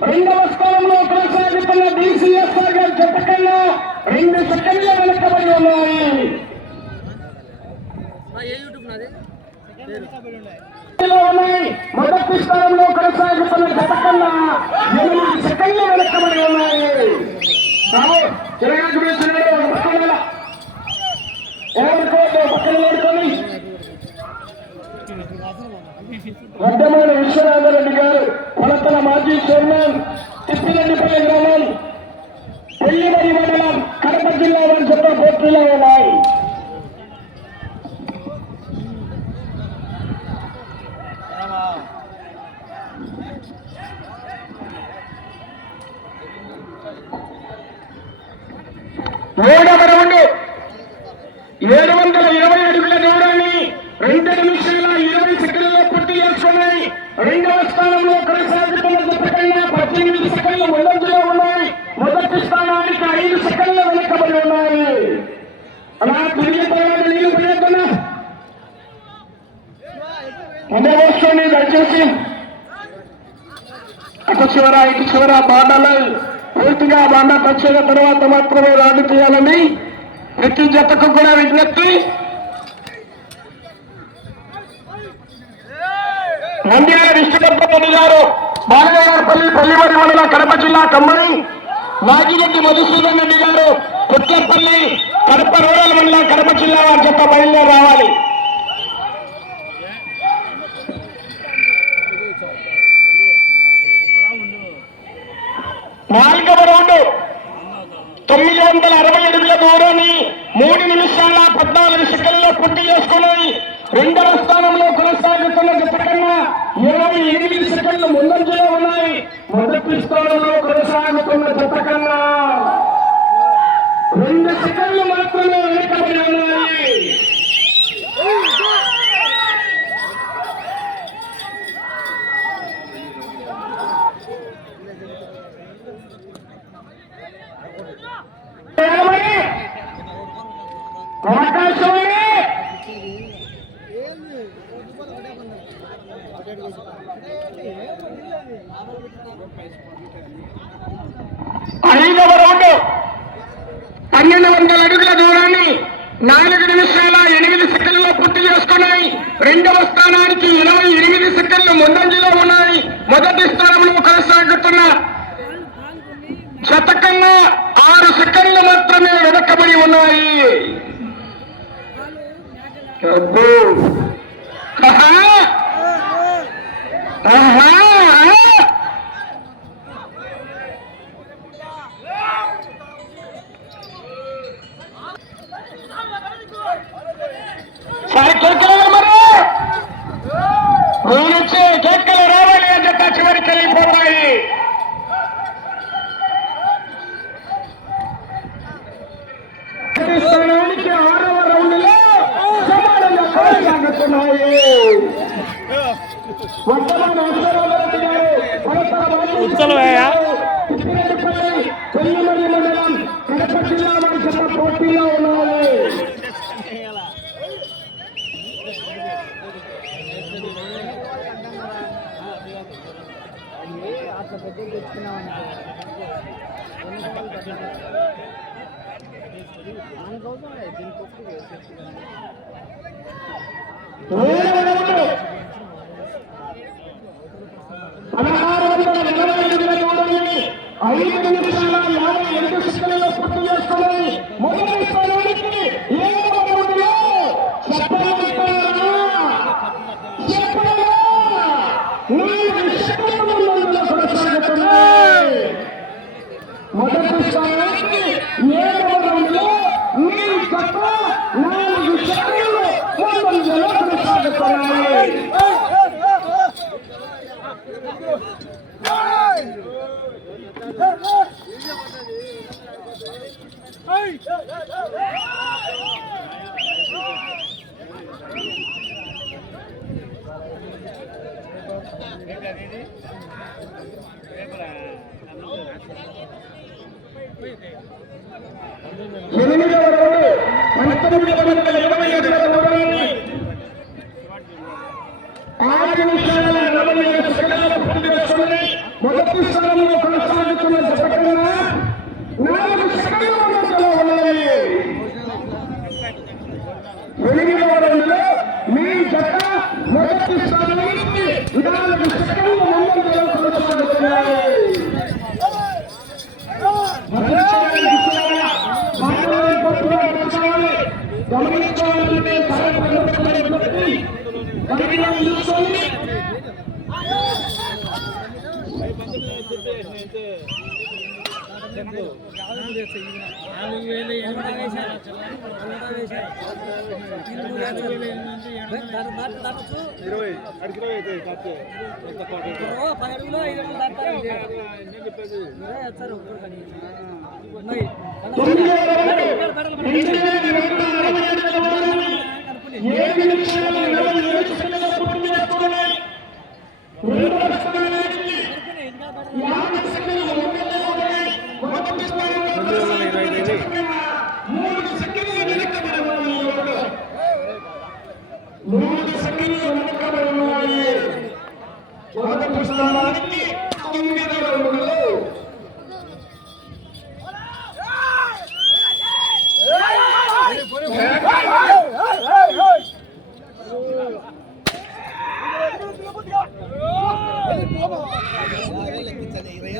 రెండవ స్థానంలో కొనసాగుతున్న డిసిఎస్ఆర్ గారి కన్నా రెండు సెకండ్ల వెనకబడి ఉన్నాయి. మొదటి స్థానంలో కొనసాగుతున్న జత వడ్డమాన విశ్వనాథరెడ్డి గారు కొలతల మాజీ చైర్మన్ తిప్పిరెడ్డిపల్లి గ్రామం పెళ్ళిమరి మండలం కడప జిల్లా వారి జత పోటీలో ఉన్నాయి. మూడవ రౌండ్ ఏడు వందల ఇరవై అడుగుల దూరాన్ని రెండు నిమిషాల ఇరవై సెకండ్లలో పూర్తి చేసుకున్నాయి రెండవ స్థానంలో కొనసాగుతున్న జత పద్దెనిమిది సెకండ్లు ముందంజలో ఉన్నాయి. మొదటి స్థానానికి ఐదు సెకండ్లు వెనుకబడి ఉన్నాయి. అలా తిరిగి తర్వాత నీళ్ళు పోయేస్తున్నా అందరూ దయచేసి. అటు చివర ఇటు చివర బాండాలు పూర్తిగా బాండా వచ్చిన తర్వాత మాత్రమే రాడు చేయాలని ప్రతి జతకు కూడా విజ్ఞప్తి నందివేల విష్ణుదర్పతి గారు బాలగారపల్లి పల్లివరి మండల కడప జిల్లా కమ్మని నాగిరెడ్డి మధుసూదన్ రెడ్డి గారు కుట్లపల్లి కడప రూరల్ మండలం కడప జిల్లా వారి చెత్త బయలుదేరి రావాలి. నాలుగవ రౌండ్ తొమ్మిది వందల అరవై ఎనిమిది దూరాన్ని మూడు నిమిషాల పద్నాలుగు సెకండ్లో పూర్తి చేసుకున్నాయి. రెండవ స్థానంలో కొనసాగుతున్న జత ఇరవై ఎనిమిది సెకండ్లు ముందంజలో ఉన్నాయి. మొదటి స్థానంలో కొనసాగుతున్న జత కన్నా రెండు సెకండ్లు మాత్రమే వెనుకబడి ఉన్నాయి ఏమని? ఆకాశవాణి ఐదవ రౌండ్ పన్నెండు వందల అడుగుల దూరాన్ని నాలుగు నిమిషాల ఎనిమిది సెకండ్లలో పూర్తి చేసుకున్నాయి. రెండవ స్థానానికి ఇరవై ఎనిమిది సెకండ్లు ముందంజలో ఉన్నాయి. మొదటి స్థానంలో కొనసాగుతున్న శతకంలో ఆరు సెకండ్లు మాత్రమే వెనకబడి ఉన్నాయి. ఆహా. ఆహా. సరే కేకలు మరి మీ నుంచి కేకలు రావాలి అని చెప్పి చివరికి వెళ్ళిపోతాయి స్థానానికి ఆరవ రౌండ్లో సమానంగా కొనసాగుతున్నాయి వర్తమాన అక్షరాలరెడ్డి గారు కొలతల మాజీ ఉత్తరమయ్యా? తిప్పిరెడ్డిపల్లి, పెళ్ళిమర్రి మండలం కడప జిల్లా వారి జత పోటీలో ఉన్నాయి ఏడవ రౌండ్ పదహారు వందల నలభై ఎనిమిది ఐదు నిమిషాల. ఎనిమిదవ రోజు పంతొమ్మిది వందల ఇరవై ఏడవ గమనించాలనే తరగతి ఇరవై అడిగిరవై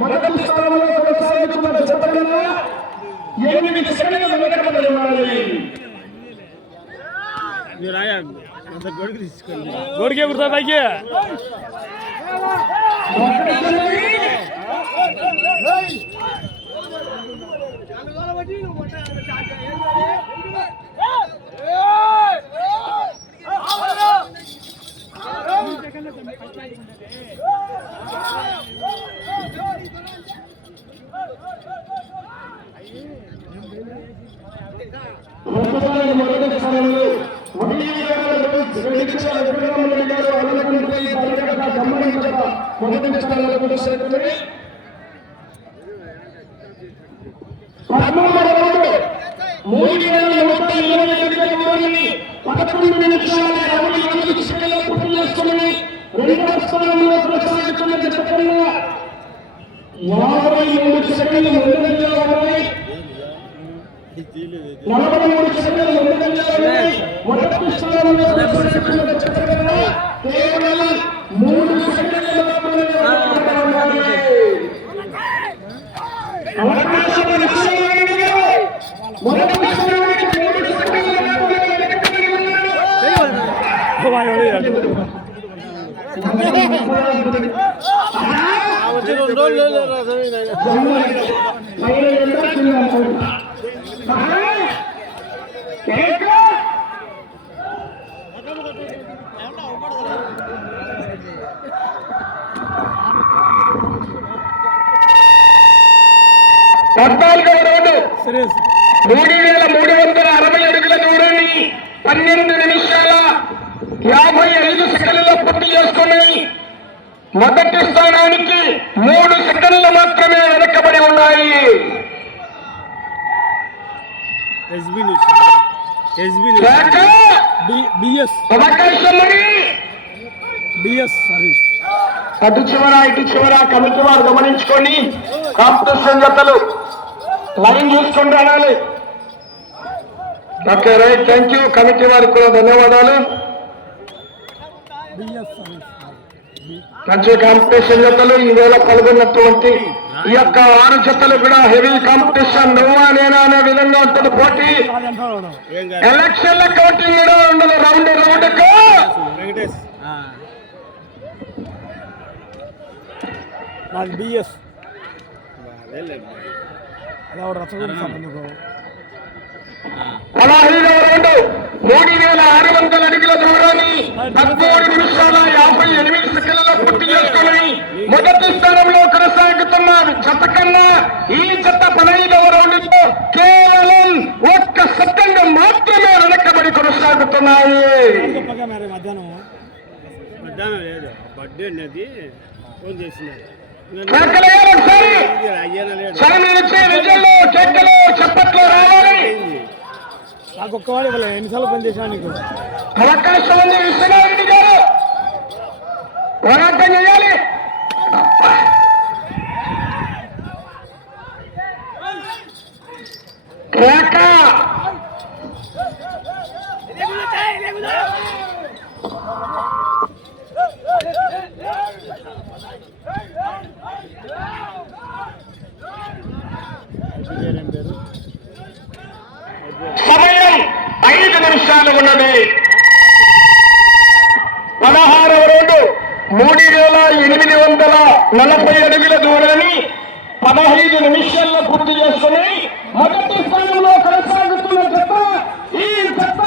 మొదటి స్థానంలో కొనసాగుతున్న జత కన్నా పైకి. సెకండ్ ప్రస్తుతానికి మొదటి స్థానంలో ఒకటి రెండు క్షణాలు ఎప్పుడు గమనించారు అలాగే గమనించక మొదటి స్థానంలో పద్నాలుగవ సీరియస్ మూడు వేల మూడు వందల అరవై అడుగుల దూరాన్ని పన్నెండు నిమిషాల యాభై ఐదు సెకండ్లలో పూర్తి చేసుకున్నాయి మొదటి స్థానానికి మూడు సెకండ్లు మాత్రమే వెనకబడి ఉన్నాయి. అటు చివర ఇటు చివర కమిటీ వారు గమనించుకొని కాంపిటీషన్ జతలు లైన్ చూసుకుంటూ అనాలి okay right. Thank you committee వారికి కూడా ధన్యవాదాలు. BS service. మంచి కాంపిటీషన్ జతలు ఈ వేళ పాల్గొన్నటువంటి ఈ యొక్క ఆరు జతలు కూడా హెవీ కాంపిటీషన్ నువ్వా నేనా అనే విధంగా ఉంటుంది పోటీ. ఎలక్షన్ల కౌంటింగ్ కూడా ఉండదు రౌండ్ రౌండ్ బిఎస్. పదహైదవ రౌండ్. మూడు వేల ఆరు వందల అడుగుల దూరాన్ని పదమూడు నిమిషాల యాభై ఎనిమిది సెకండ్లలో పూర్తి చేసుకుని మొదటి స్థానంలో కొనసాగుతున్న జత కన్నా ఈ జత పదహైదవ రౌండ్లో కేవలం ఒక్క సెకండ్ మాత్రమే వెనకబడి కొనసాగుతున్నాయి. మధ్యాహ్నం లేదు. బర్త్డే అనేది ఫోన్ చేసినారు. నాకు ఒక్కవాడు ఇవ్వలే ఎన్నిసార్లు పని చేసినా నీకు? అవకాశం ఉంది విశ్వనాథరెడ్డి గారు. పోరాటం చేయాలి. కేక పేరు ఏం పేరు సమయం ఐదు నిమిషాలు ఉన్నది పదహారవ రోడ్డు మూడు వేల ఎనిమిది వందల నలభై అడుగుల దూరాన్ని పదహైదు నిమిషాల్లో పూర్తి చేసుకుని మొదటి స్థానంలో కొనసాగుతున్న జత ఈ జత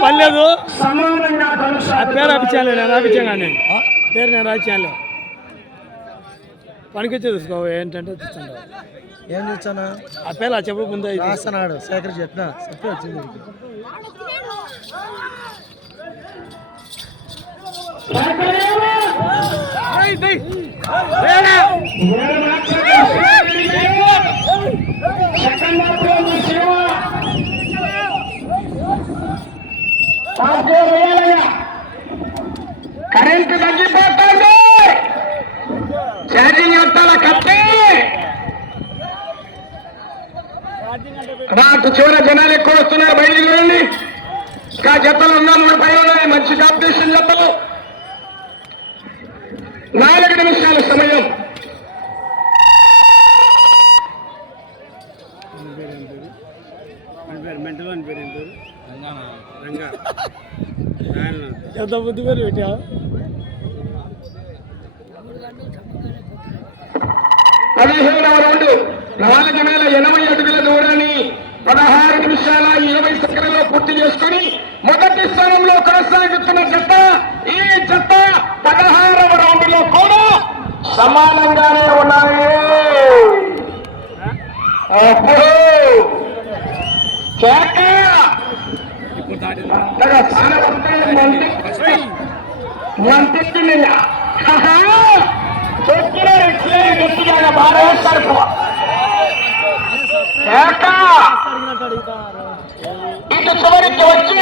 పర్లేదు సమానంగా ఆ పేరు నేను రాపించాను నేను పేరు నేను రాయించాను పనికొచ్చి చూసుకో ఏంటంటే చూస్తాను ఏం చూస్తాను? ఆ పేరు ఆ చెప్పు ముందు ఇది. రాస్తున్నాడు శేఖర్ చెప్పిన చెప్పి వచ్చింది. కరెంటు తగ్గిపోతుంది ఛార్జింగ్ ఎత్తాల కట్టి రాటు చివర జనాలు ఎక్కువ వస్తున్నారు బయటికి చూడండి ఇంకా జతలు ఉన్నా మూడు పై ఉన్నాయి మంచి కాంపిటీషన్ జతలు నాలుగు నిమిషాల సమయం అని పేరు ఏం పేరు అని పేరు మెంటల్ అని పేరు ఏం పేరు రంగా ఆయన బుద్ధి పేరు పెట్టా పదిహేనవ రౌండ్. నాలుగు వేల ఎనభై అడుగుల దూరాన్ని పదహారు నిమిషాల ఇరవై సెకండ్లలో పూర్తి చేసుకుని మొదటి స్థానంలో కొనసాగుతున్న జత ఈ జత పదహారవ రౌండ్లో కూడా సమానంగానే ఉన్నాయి. అప్పుడు కేక ఇప్పుడు దాటి అంతగా సానపడతాయి మంటి మంటి ఇటు చివరికి వచ్చి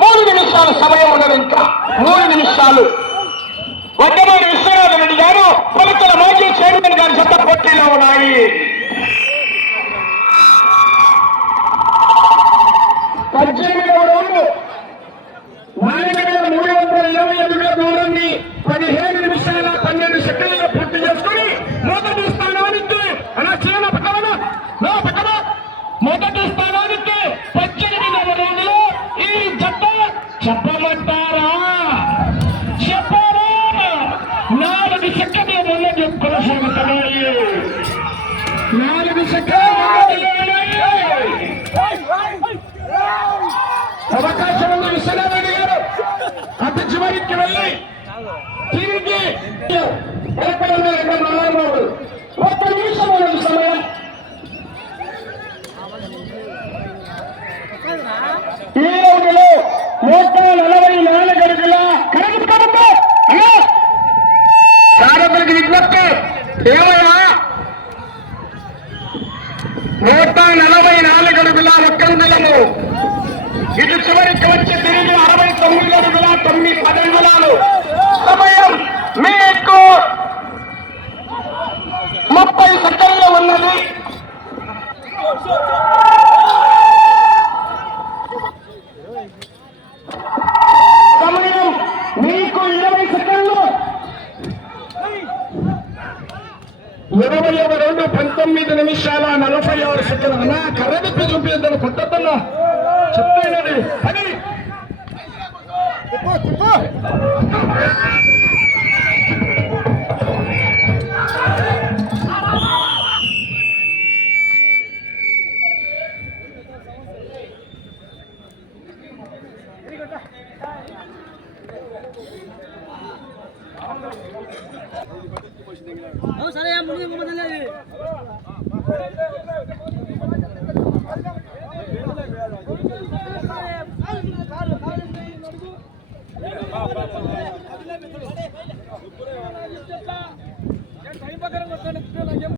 మూడు నిమిషాలు సమయం ఉన్నది ఇంకా మూడు నిమిషాలు వడ్డమూడి విశ్వనాథ రెడ్డి గారు పలుకల మాజీ చైర్మన్ గారి చెత్త పోటీలో ఉన్నాయి అవకాశం ఉంది విశ్వనాథరెడ్డి గారు అతి చివరికి వెళ్ళి తిరిగి ఎక్కడ నారాయణబాబు ఒక్క నిమిషం ఉన్నది సమయం ఈ రోజులో నూట నలభై నాలుగు అడుగుల కరెక్ట్ హలో సారథులకు విజ్ఞప్తి ఏమయ్యా నూట నలభై నాలుగు అడుగుల ఒక్కంగులము ఇది చివరికి వచ్చి తిరిగి అరవై తొమ్మిది అడుగుల తొమ్మిది పదంగులాలు సమయం మీకు ముప్పై సెకండ్